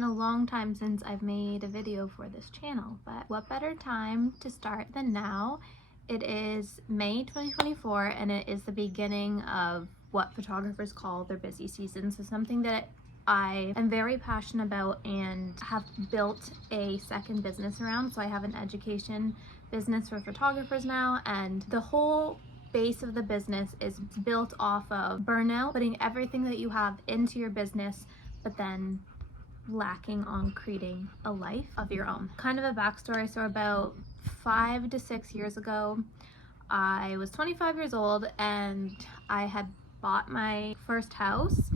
been a long time since I've made a video for this channel, but what better time to start than now? It is May 2024 and it is the beginning of what photographers call their busy season. So something that I am very passionate about and have built a second business around. So I have an education business for photographers now, and the whole base of the business is built off of burnout, putting everything that you have into your business, but then lacking on creating a life of your own. Kind of a backstory. So about 5 to 6 years ago, I was 25 years old and I had bought my first house,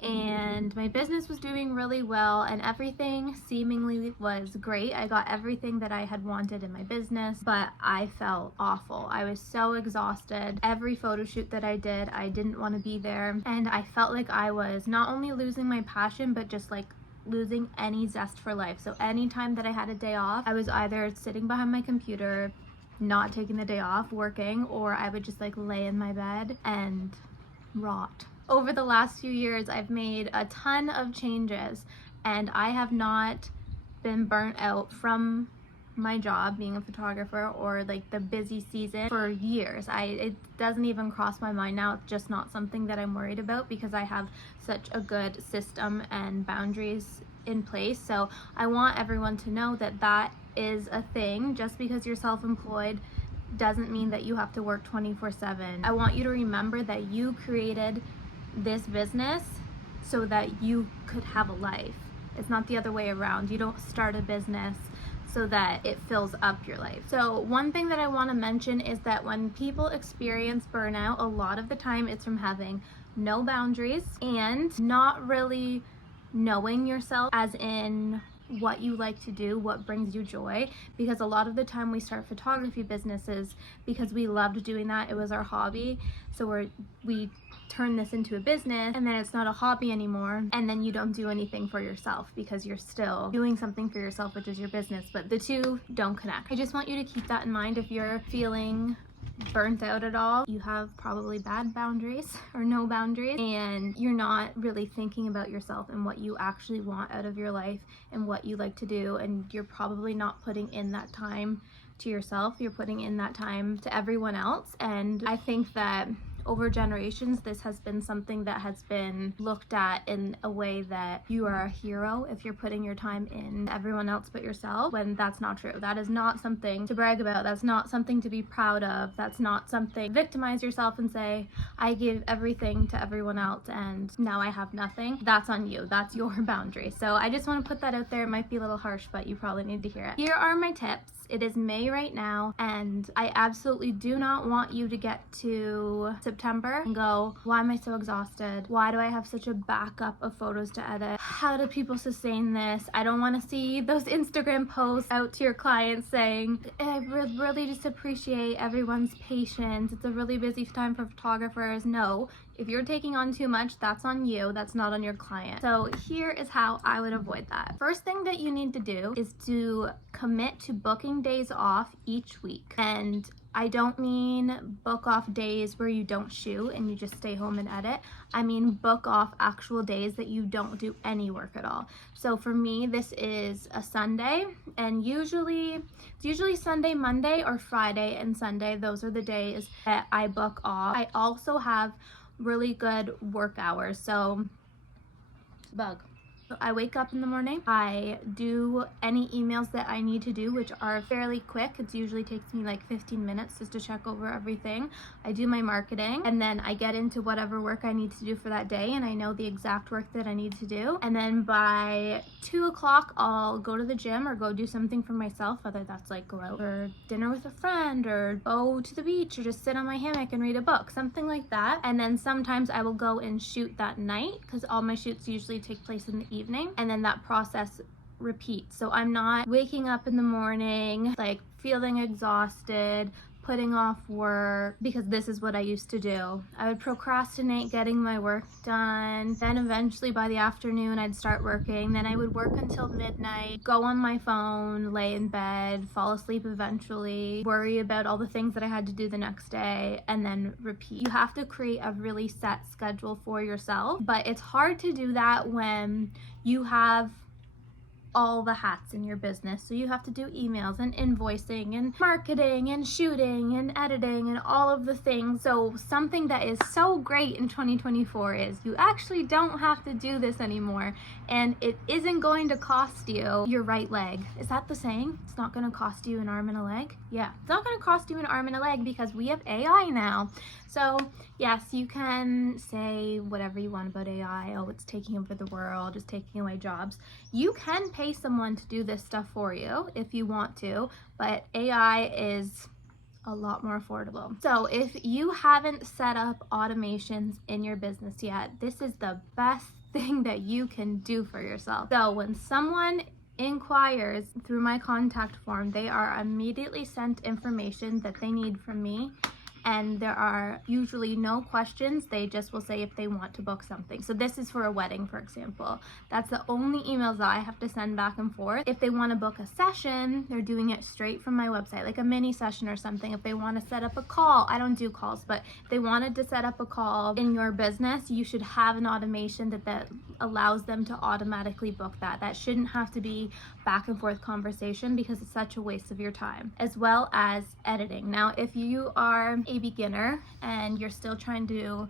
and my business was doing really well and everything seemingly was great. I got everything that I had wanted in my business, but I felt awful. I was so exhausted. Every photo shoot that I did, I didn't want to be there, and I felt like I was not only losing my passion, but just like losing any zest for life. So anytime that I had a day off, I was either sitting behind my computer, not taking the day off, working, or I would just like lay in my bed and rot. Over the last few years, I've made a ton of changes and I have not been burnt out from my job being a photographer or like the busy season for years. It doesn't even cross my mind now. It's just not something that I'm worried about because I have such a good system and boundaries in place. So I want everyone to know that that is a thing. Just because you're self-employed doesn't mean that you have to work 24/7. I want you to remember that you created this business so that you could have a life. It's not the other way around. You don't start a business so that it fills up your life. So one thing that I want to mention is that when people experience burnout, a lot of the time it's from having no boundaries and not really knowing yourself, as in what you like to do, what brings you joy. Because a lot of the time we start photography businesses because we loved doing that, it was our hobby. So we turn this into a business and then it's not a hobby anymore, and then you don't do anything for yourself because you're still doing something for yourself, which is your business, but the two don't connect. I just want you to keep that in mind. If you're feeling burnt out at all, you have probably bad boundaries or no boundaries, and you're not really thinking about yourself and what you actually want out of your life and what you like to do, and you're probably not putting in that time to yourself. You're putting in that time to everyone else. And I think that over generations, this has been something that has been looked at in a way that you are a hero if you're putting your time in everyone else but yourself, when that's not true. That is not something to brag about. That's not something to be proud of. That's not something victimize yourself and say, I give everything to everyone else and now I have nothing. That's on you. That's your boundary. So I just want to put that out there. It might be a little harsh, but you probably need to hear it. Here are my tips. It is May right now, and I absolutely do not want you to get to September and go, why am I so exhausted? Why do I have such a backup of photos to edit? How do people sustain this? I don't want to see those Instagram posts out to your clients saying, I really just appreciate everyone's patience. It's a really busy time for photographers. No. If you're taking on too much, that's on you. That's not on your client. So here is how I would avoid that. First thing that you need to do is to commit to booking days off each week. And I don't mean book off days where you don't shoot and you just stay home and edit. I mean book off actual days that you don't do any work at all. So for me, this is a Sunday, and it's usually Sunday, Monday, or Friday and Sunday. Those are the days that I book off. I also have really good work hours. So I wake up in the morning, I do any emails that I need to do, which are fairly quick. It usually takes me like 15 minutes just to check over everything. I do my marketing, and then I get into whatever work I need to do for that day, and I know the exact work that I need to do. And then by 2 o'clock, I'll go to the gym or go do something for myself, whether that's like go out for dinner with a friend or go to the beach or just sit on my hammock and read a book, something like that. And then sometimes I will go and shoot that night because all my shoots usually take place in the evening, and then that process repeats. So I'm not waking up in the morning like feeling exhausted, putting off work, because this is what I used to do. I would procrastinate getting my work done, then eventually by the afternoon I'd start working, then I would work until midnight, go on my phone, lay in bed, fall asleep eventually, worry about all the things that I had to do the next day, and then repeat. You have to create a really set schedule for yourself, but it's hard to do that when you have all the hats in your business. So you have to do emails and invoicing and marketing and shooting and editing and all of the things. So something that is so great in 2024 is you actually don't have to do this anymore, and it isn't going to cost you your right leg. Is that the saying? It's not going to cost you an arm and a leg? Yeah, it's not going to cost you an arm and a leg because we have AI now. So yes, you can say whatever you want about AI. Oh, it's taking over the world, it's taking away jobs. You can pay someone to do this stuff for you if you want to, but AI is a lot more affordable. So if you haven't set up automations in your business yet, this is the best thing that you can do for yourself. So when someone inquires through my contact form, they are immediately sent information that they need from me, and there are usually no questions. They just will say if they want to book something. So this is for a wedding, for example. That's the only emails that I have to send back and forth. If they want to book a session, they're doing it straight from my website, like a mini session or something. If they want to set up a call, I don't do calls, but if they wanted to set up a call in your business, you should have an automation that allows them to automatically book that. That shouldn't have to be back and forth conversation because it's such a waste of your time, as well as editing. Now, if you are a beginner and you're still trying to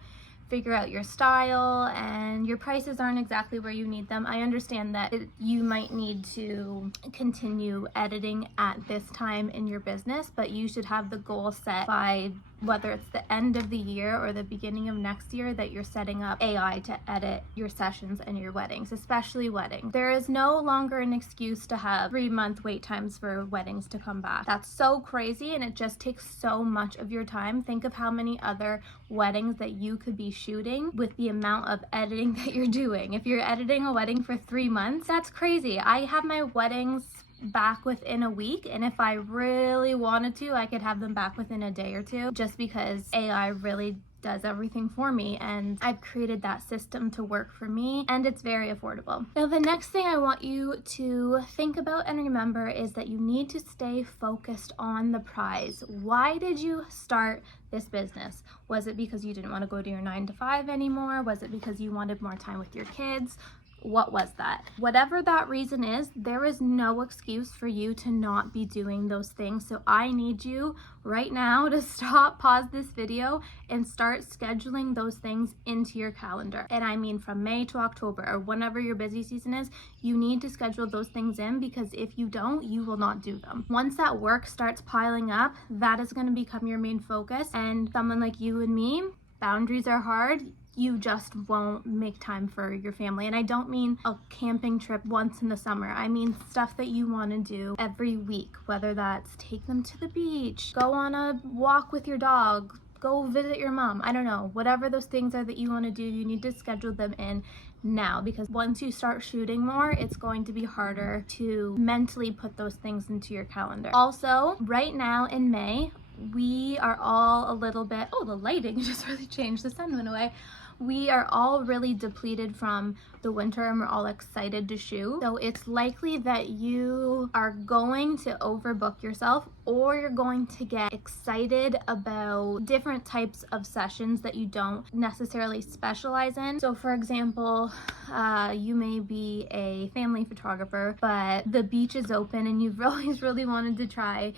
figure out your style and your prices aren't exactly where you need them, I understand that you might need to continue editing at this time in your business, but you should have the goal set by whether it's the end of the year or the beginning of next year that you're setting up AI to edit your sessions and your weddings, especially weddings. There is no longer an excuse to have 3-month wait times for weddings to come back. That's so crazy, and it just takes so much of your time. Think of how many other weddings that you could be shooting with the amount of editing that you're doing. If you're editing a wedding for 3 months, that's crazy. I have my weddings back within a week, and if I really wanted to, I could have them back within a day or two, just because AI really does everything for me, and I've created that system to work for me, and it's very affordable. Now, the next thing I want you to think about and remember is that you need to stay focused on the prize. Why did you start this business? Was it because you didn't want to go to your 9-to-5 anymore? Was it because you wanted more time with your kids? What was that? Whatever that reason is, there is no excuse for you to not be doing those things. So I need you right now to stop, pause this video, and start scheduling those things into your calendar. And I mean from May to October, or whenever your busy season is, you need to schedule those things in, because if you don't, you will not do them. Once that work starts piling up, that is going to become your main focus. And someone like you and me, boundaries are hard. You just won't make time for your family. And I don't mean a camping trip once in the summer. I mean stuff that you want to do every week, whether that's take them to the beach, go on a walk with your dog, go visit your mom. I don't know. Whatever those things are that you want to do, you need to schedule them in now, because once you start shooting more, it's going to be harder to mentally put those things into your calendar. Also, right now in May, we are all a little bit, oh, the lighting just really changed. The sun went away. We are all really depleted from the winter, and we're all excited to shoot. So it's likely that you are going to overbook yourself, or you're going to get excited about different types of sessions that you don't necessarily specialize in. So for example, you may be a family photographer, but the beach is open and you've always really wanted to try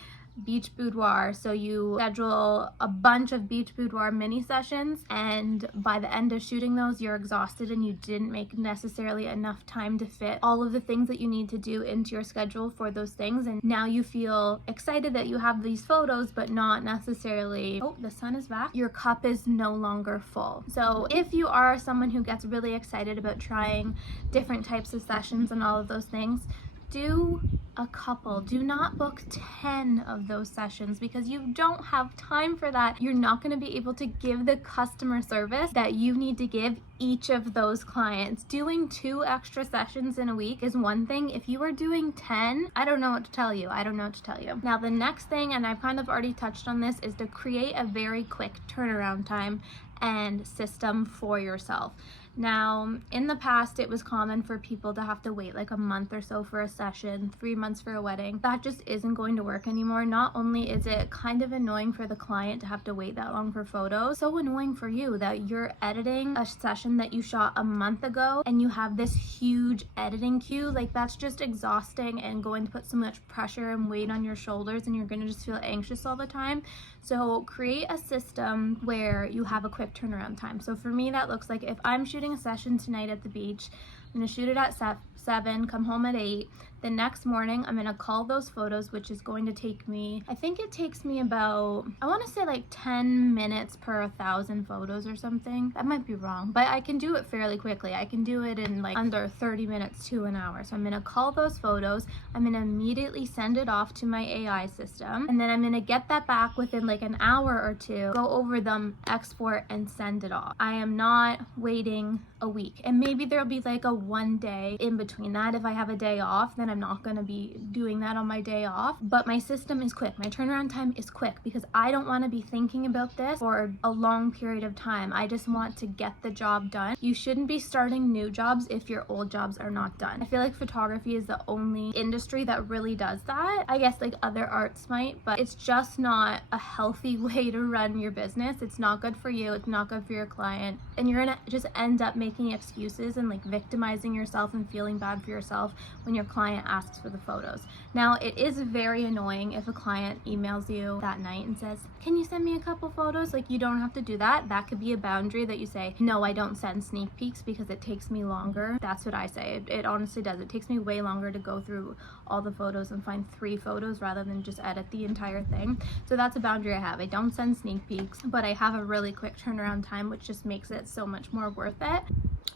beach boudoir, so you schedule a bunch of beach boudoir mini sessions, and by the end of shooting those, you're exhausted and you didn't make necessarily enough time to fit all of the things that you need to do into your schedule for those things, and now you feel excited that you have these photos, but not necessarily, oh, the sun is back, your cup is no longer full. So if you are someone who gets really excited about trying different types of sessions and all of those things, do a couple. Do not book 10 of those sessions, because you don't have time for that. You're not going to be able to give the customer service that you need to give each of those clients. Doing 2 extra sessions in a week is one thing. If you are doing 10, I don't know what to tell you. I don't know what to tell you. Now, the next thing, and I've kind of already touched on this, is to create a very quick turnaround time and system for yourself. Now, in the past, it was common for people to have to wait like a month or so for a session, 3 months for a wedding. That just isn't going to work anymore. Not only is it kind of annoying for the client to have to wait that long for photos, so annoying for you that you're editing a session that you shot a month ago and you have this huge editing queue. Like, that's just exhausting and going to put so much pressure and weight on your shoulders, and you're going to just feel anxious all the time. So create a system where you have a quick turnaround time. So for me, that looks like if I'm shooting a session tonight at the beach, I'm going to shoot it at 7, come home at 8. The next morning, I'm going to call those photos, which is going to take me, I think it takes me about, I want to say like 10 minutes per 1,000 photos or something. That might be wrong, but I can do it fairly quickly. I can do it in like under 30 minutes to an hour. So I'm going to call those photos. I'm going to immediately send it off to my AI system. And then I'm going to get that back within like an hour or two, go over them, export, and send it off. I am not waiting a week. And maybe there'll be like a 1 day in between that. If I have a day off, then I'm not going to be doing that on my day off. But my system is quick. My turnaround time is quick because I don't want to be thinking about this for a long period of time. I just want to get the job done. You shouldn't be starting new jobs if your old jobs are not done. I feel like photography is the only industry that really does that. I guess like other arts might, but it's just not a healthy way to run your business. It's not good for you. It's not good for your client. And you're going to just end up making excuses and like victimizing yourself and feeling bad for yourself when your client asks for the photos. Now, it is very annoying if a client emails you that night and says, can you send me a couple photos? Like, you don't have to do that. That could be a boundary that you say, no, I don't send sneak peeks because it takes me longer. That's what I say. It honestly does. It takes me way longer to go through all the photos and find 3 photos rather than just edit the entire thing. So that's a boundary I have. I don't send sneak peeks, but I have a really quick turnaround time, which just makes it so much more worth it.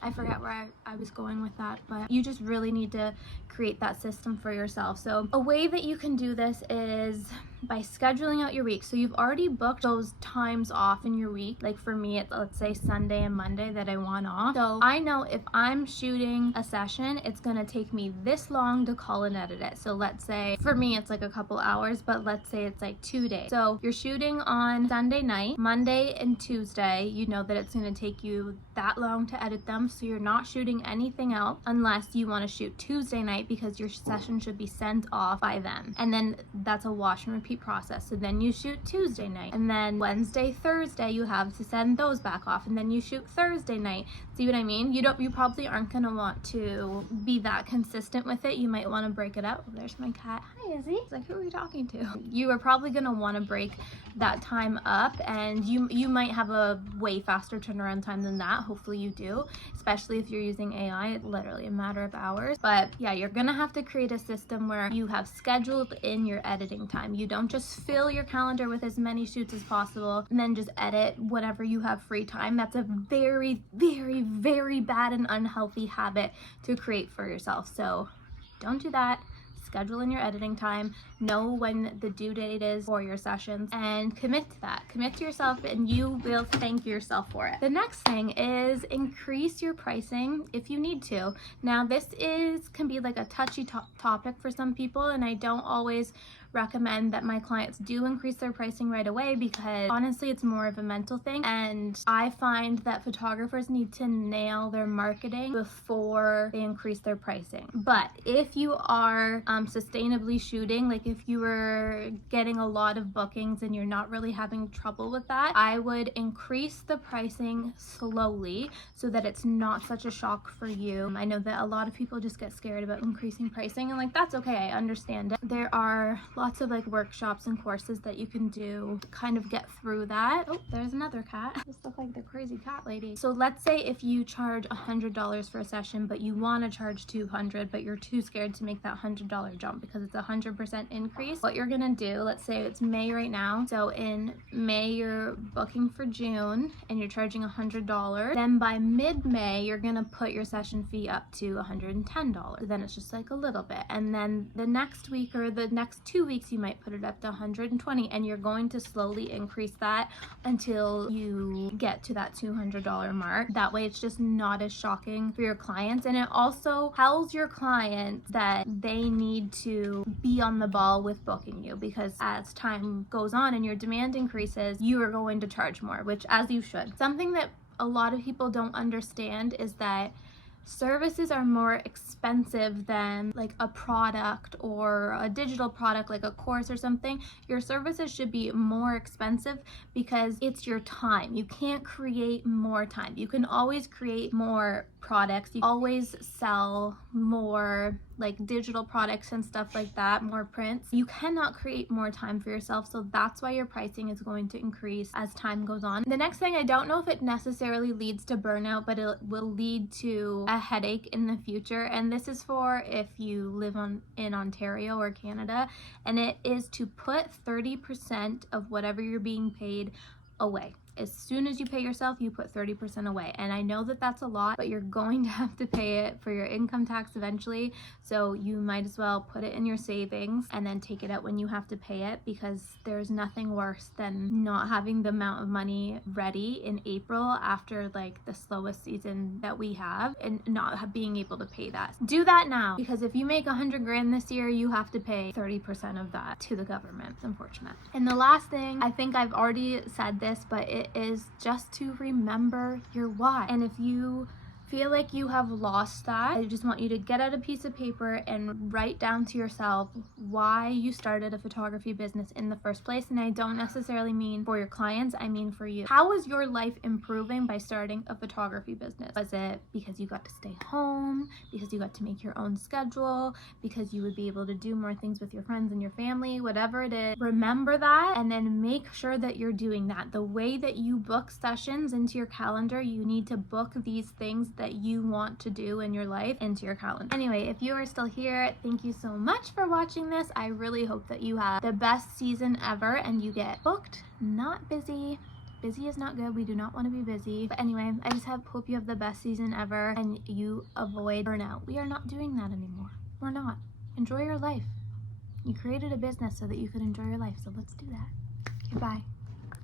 I forget where I was going with that, but you just really need to create that system for yourself. So a way that you can do this is by scheduling out your week. So you've already booked those times off in your week. Like for me, it's let's say Sunday and Monday that I want off. So I know if I'm shooting a session, it's gonna take me this long to call and edit it. So let's say for me, it's like a couple hours, but let's say it's like 2 days. So you're shooting on Sunday night, Monday and Tuesday, you know that it's gonna take you that long to edit them. So you're not shooting anything else unless you wanna shoot Tuesday night because your session should be sent off by then. And then that's a wash and repeat process. So then you shoot Tuesday night, and then Wednesday, Thursday, you have to send those back off, and then you shoot Thursday night. See what I mean? You probably aren't gonna want to be that consistent with it. You might want to break it up. Oh, there's my cat. Hi, Izzy. It's like, who are we talking to? You are probably gonna want to break that time up, and you might have a way faster turnaround time than that. Hopefully you do, especially if you're using AI. It's literally a matter of hours. But yeah, you're gonna have to create a system where you have scheduled in your editing time. You don't just fill your calendar with as many shoots as possible and then just edit whatever you have free time. That's a very, very, very bad and unhealthy habit to create for yourself. So don't do that. Schedule in your editing time, know when the due date is for your sessions, and commit to that. Commit to yourself and you will thank yourself for it. The next thing is increase your pricing if you need to. Now this can be like a touchy topic for some people, and I don't always recommend that my clients do increase their pricing right away because honestly it's more of a mental thing, and I find that photographers need to nail their marketing before they increase their pricing. But if you are sustainably shooting, like if you were getting a lot of bookings and you're not really having trouble with that, I would increase the pricing slowly so that it's not such a shock for you. I know that a lot of people just get scared about increasing pricing, and like that's okay, I understand it. There are lots of like workshops and courses that you can do to kind of get through that. Oh, there's another cat. This looks like the crazy cat lady. So let's say if you charge $100 for a session, but you want to charge $200, but you're too scared to make that $100 jump because it's a 100% increase. What you're gonna do, let's say it's May right now. So in May, you're booking for June and you're charging $100. Then by mid-May, you're gonna put your session fee up to $110. Then it's just like a little bit. And then the next week or the next 2 weeks, you might put it up to $120, and you're going to slowly increase that until you get to that $200 mark. That way it's just not as shocking for your clients, and it also tells your clients that they need to be on the ball with booking you, because as time goes on and your demand increases, you are going to charge more, which as you should. Something that a lot of people don't understand is that services are more expensive than like a product or a digital product like a course or something. Your services should be more expensive because it's your time. You can't create more time. You can always create more products. You always sell more like digital products and stuff like that, more prints. You cannot create more time for yourself, so that's why your pricing is going to increase as time goes on. The next thing, I don't know if it necessarily leads to burnout, but it will lead to a headache in the future, and this is for if you live in Ontario or Canada, and it is to put 30% of whatever you're being paid away. As soon as you pay yourself, you put 30% away. And I know that that's a lot, but you're going to have to pay it for your income tax eventually. So you might as well put it in your savings and then take it out when you have to pay it, because there's nothing worse than not having the amount of money ready in April after like the slowest season that we have and not being able to pay that. Do that now, because if you make 100 grand this year, you have to pay 30% of that to the government. It's unfortunate. And the last thing, I think I've already said this, but it is just to remember your why. And if you feel like you have lost that, I just want you to get out a piece of paper and write down to yourself why you started a photography business in the first place. And I don't necessarily mean for your clients, I mean for you. How is your life improving by starting a photography business? Was it because you got to stay home, because you got to make your own schedule, because you would be able to do more things with your friends and your family, whatever it is? Remember that, and then make sure that you're doing that. The way that you book sessions into your calendar, you need to book these things that you want to do in your life into your calendar. Anyway, if you are still here, thank you so much for watching this. I really hope that you have the best season ever and you get booked, not busy. Busy is not good. We do not want to be busy. But anyway, I just hope you have the best season ever and you avoid burnout. We are not doing that anymore. We're not. Enjoy your life. You created a business so that you could enjoy your life, so let's do that. Goodbye.